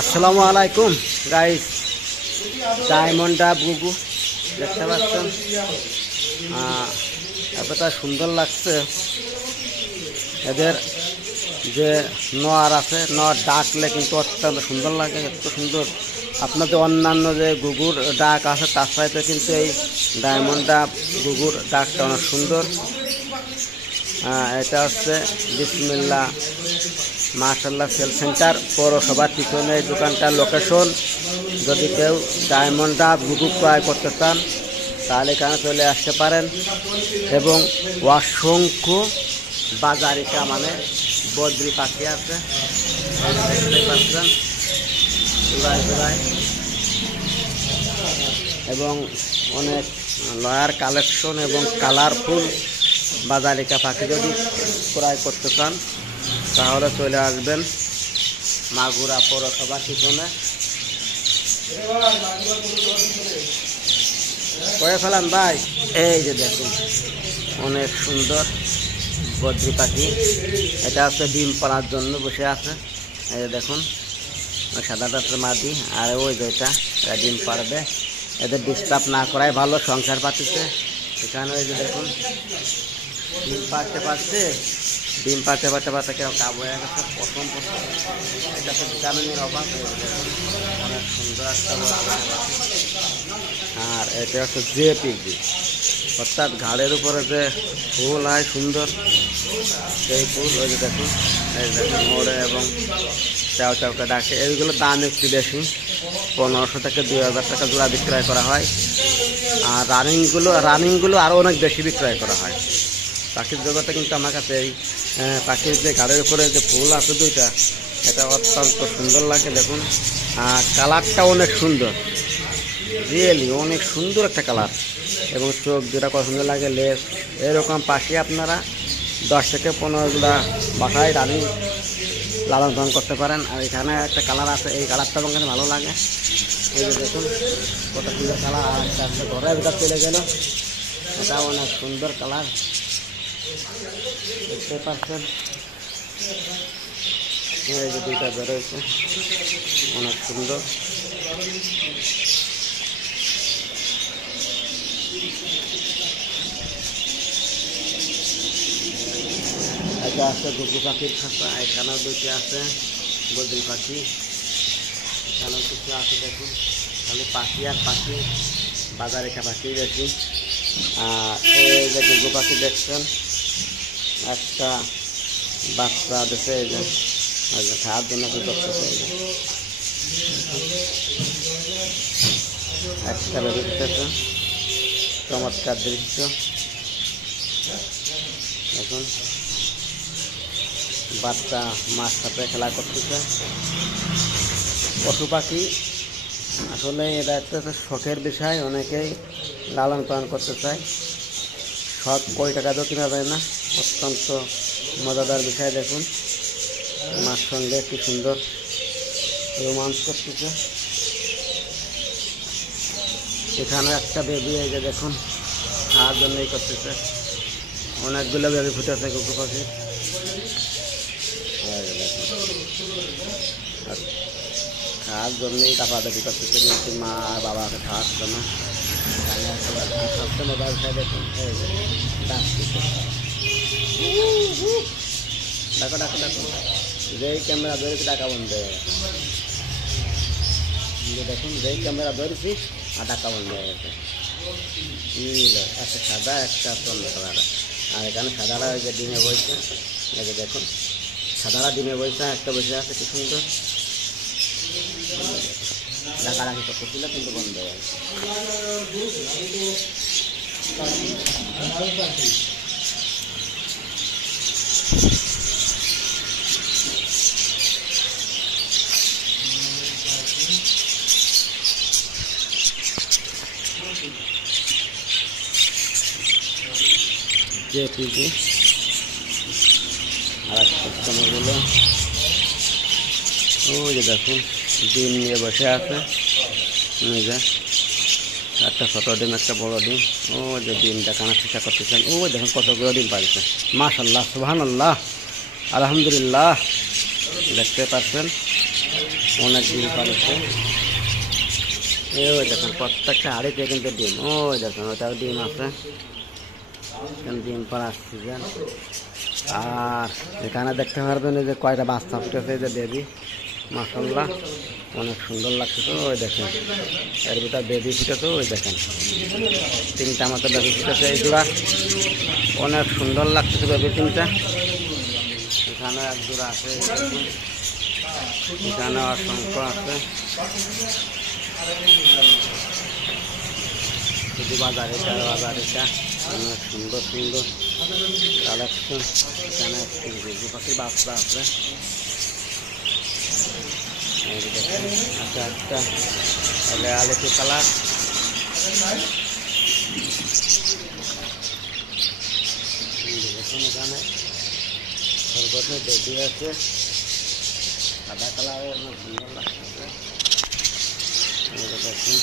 আসসালামু আলাইকুম guys, diamond ডাব গুগু দেখতে পাচ্ছেন। এতটা সুন্দর লাগছে। এদের যে নর আছে, নর ডাকলে কিন্তু অত্যন্ত সুন্দর লাগে। এত সুন্দর আপনাদের অন্যান্য যে গুগুর ডাক আছে তার সাথে কিন্তু এই ডায়মন্ড ডাব গুগুর ডাকটা অনেক সুন্দর। এটা হচ্ছে বিসমিল্লাহ মাশাআল্লাহ সেল সেন্টার, পৌরসভার পিছনে এই দোকানটার লোকেশন। যদি কেউ ডায়মন্ড ডাব গুগু ক্রয় করতে চান তাহলে এখানে চলে আসতে পারেন। এবং অসংখ্য বাজারিকা মানে বদ্রি পাখি আছে, দেখতে পাচ্ছেন চূড়ায় চূড়ায়। এবং অনেক লয়ার কালেকশন এবং কালারফুল বাজারিকা পাখি যদি ক্রয় করতে চান তাহলে চলে আসবেন মাগুরা পৌরসভার পিছনে। করে ফেলান ভাই। এই যে দেখুন অনেক সুন্দর বদ্রি পাখি, এটা হচ্ছে ডিম পাড়ার জন্য বসে আছে। এই যে দেখুন সাদাটা মাটি, আর ওই যে এটা ডিম পাড়বে। এদের ডিস্টার্ব না করাই ভালো, সংসার পাতিছে এখানে। ওই যে দেখুন ডিম পাড়তে পারছে, ডিম পাড়তে পারতে পারতে কেউ কাব হয়ে গেছে প্রথম। এটা তো ভিটামিনের অভাব। অনেক সুন্দর একটা। আর এটা হচ্ছে জেপিজি, অর্থাৎ ঘাড়ের উপরে যে ফুল হয় সুন্দর সেই ফুল। ওই যে দেখুন এই দেখুন মোড়ে এবং চাও চাউকে ডাকে। এইগুলো দাম একটু বেশি, 1500 থেকে 2000 টাকা জোড়া বিক্রয় করা হয়। আর রানিংগুলো আরও অনেক বেশি বিক্রয় করা হয়। পাখির জগতে কিন্তু আমার কাছে এই পাখির যে ঘাড়ের উপরে যে ফুল আছে দুইটা, এটা অত্যন্ত সুন্দর লাগে। দেখুন আর কালারটা অনেক সুন্দর, রিয়েলি অনেক সুন্দর একটা কালার। এবং চোখ যেটা পছন্দ লাগে, লেস। এরকম পাখি আপনারা 10 থেকে 15 জোড়া বাসায় রানিং লালন পালন করতে পারেন। আর এখানে একটা কালার আছে, এই কালারটা আমার কাছে ভালো লাগে। এই যে দেখুন কত সুন্দর কালার। আর একটা ঘরের ভিতর চলে গেল, এটাও অনেক সুন্দর কালার, দেখতে পাচ্ছেন। এই যে দুইটা বেরোয়েছে, অনেক সুন্দর। এটা আছে গুগু পাখির খাঁচা, এখানেও দুটি আছে বদ্রি পাখি, এখানেও কিছু আছে। দেখুন খালি পাখি আর পাখি, বাজারিকা পাখি বেশি। আর এই যে গুগু পাখি দেখছেন, একটা বাচ্চা দেখে এই যে খাওয়ার জন্য কি করতেছে। একটা বেবি দিতেছে, চমৎকার দৃশ্য। দেখুন বাচ্চা মাছ সাথে খেলা করতেছে। পশু পাখি আসলে এটা একটা শখের বিষয়, অনেকেই লালন পালন করতে চায়। শখ কোটি টাকা দিয়েও কিনা যায় না, অত্যন্ত মজাদার বিষয়। দেখুন মার সঙ্গে কি সুন্দর রোমান্স করতেছে। এখানে একটা বেবি, এই যে দেখুন খাওয়ার জন্যই করতেছে। অনেকগুলো বেবি ফুটেছে কুকুর পাখির। খাওয়ার জন্যই দাপাদাপি করতেছে, কিন্তু মা আর বাবাকে খাওয়াচ্ছে না। সবচেয়ে মজার বিষয় দেখুন, এই যে ডাকতেছে। ডাকো ডাকো ডাকো, যেই ক্যামেরা ধরেছি ডাকা বন্ধ হয়ে গেছে। দেখুন যেই ক্যামেরা ধরেছি আর ডাকা বন্ধ হয়ে গেছে। একটা সাদা একটা চন্দ্র কালার। আর এখানে সাদারা ওই যে ডিমে বইছে, এই যে দেখুন সাদারা ডিমে বইছে, একটা বসে আছে কি সুন্দর। ডাকাডাকি করতেছিল কিন্তু বন্ধ হয়ে গেছে। জেপিজি আর একটা হলো ওই যে দেখুন ডিম নিয়ে বসে আছে। ওই যে একটা ছোট ডিম একটা বড় ডিম, ও যে ডিমটা কানা চেষ্টা করতেছেন। ও দেখুন কতগুলো ডিম পাচ্ছে, মাশাআল্লাহ সুবহানাল্লাহ আলহামদুলিল্লাহ, দেখতে পাচ্ছেন। অনেক ডিম পাড়ছে। ওই দেখুন প্রত্যেকটা হাড়িতে কিন্তু ডিম। ওই দেখুন ওটাও ডিম আছে, ডিম পাড়া সিজন। আর এখানে দেখতে পারবেন যে কয়টা বাচ্চা ফুটেছে, যে বেবি মাশাআল্লাহ অনেক সুন্দর লাগছে। তো ওই দেখেন এর ভিতরে বেবি ফুটেছে, ওই দেখেন 3টা মতো বেবি ফুটেছে। এই জোড়া অনেক সুন্দর লাগছে বেবি 3টা। এখানে এক জোড়া আছে, এখানে অসংখ্য আছে। শুধু বাজার এটা অনেক সুন্দর সুন্দর কালেকশন। এখানে ঘুঘু পাখির বাচ্চা আছে, আচ্ছা একটা রিয়ালিটি কালার। এখানে খরগোশের বেবি আছে, সাদা কালারের অনেক সুন্দর লাগছে। দেখুন